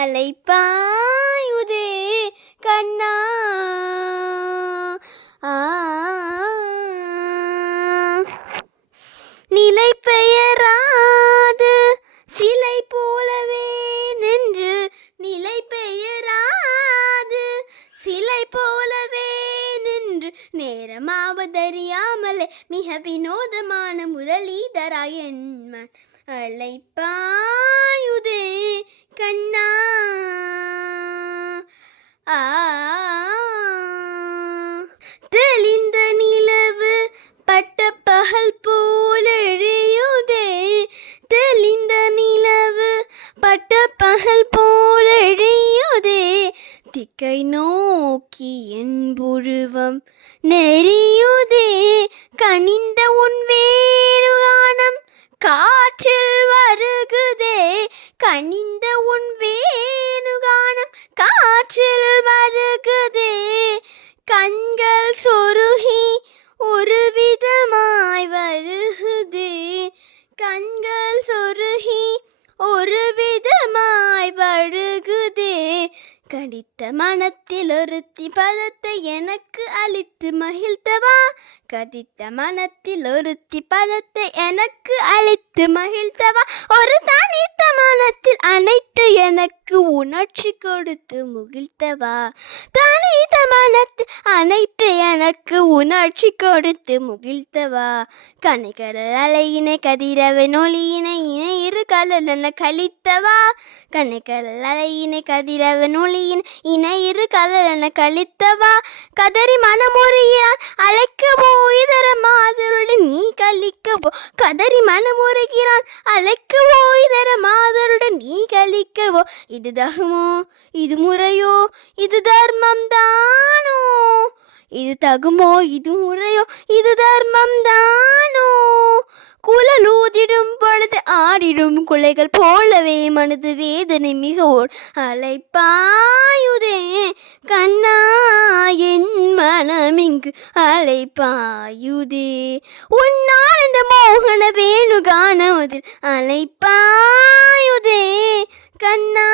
அலைப்பாயுதே கண்ணா. நிலை பெயராது சிலை போலவே நின்று, நிலை பெயராது சிலை போலவே நின்று, நேரமாவதறியாமலே மிக வினோதமான முரளிதரா என் மனம் அலைப்பாயுதே கண்ணா. தெளிந்த நிலவு பட்ட பகல் போல எழியுதே, தெளிந்த நிலவு பட்ட பகல் போல எழியுதே, திக்கை நோக்கி என் புருவம் நெறியுதே, கனிந்த உன் வேணுகானம் காற்றில் வருகுதே, கனிந்த உன் வேணுகானம் காற்றில் வருகுதே, கண்கள் சொருகி ஒரு விதமாய் வருகுதே, கண்கள் சொருகி ஒரு விதமாய் வருகுதே, கடித்த மனத்தில் ஒருத்தி பதத்தை எனக்கு அளித்து மகிழ்த்தவா, கடித்த மனத்தில் ஒருத்தி பதத்தை எனக்கு அளித்து மகிழ்த்தவா, ஒரு தனித்த மனத்தில் அனைத்து எனக்கு உணர்ச்சி கொடுத்து முகிழ்த்தவா, தனித்த மனத்தில் அனைத்து எனக்கு உணர்ச்சி கொடுத்து முகிழ்த்தவா, கனைக்கடல் அலையினை கதிரவன் ஒளியினை இணை இரு கலலென கழித்தவா, கனைக்கடல் அலையினை கதிரவன் ஒளியின் இணை இரு கலலென கழித்தவா, கதறி மனமுறுகிறான் அழைக்கவோ இதர மாதருடன் நீ கழிக்கவோ, கதறி மனமுறுகிறான் அழைக்கவோ இதர மாதருடன் நீ கழிக்கவோ, இது தகுமோ இது முறையோ இது தர்மம் தானோ, இது தகுமோ இது முறையோ இது தர்மம் தானோ, குழலூதிடும் பொழுது ஆடிடும் குலைகள் போலவே மனது வேதனை மிக அலைப்பாயுதே கண்ணா என் மனமிங்கு அலைப்பாயுதே, உன்னால் இந்த மோகன வேணுகானமதில் அலைப்பாயுதே கண்ணா.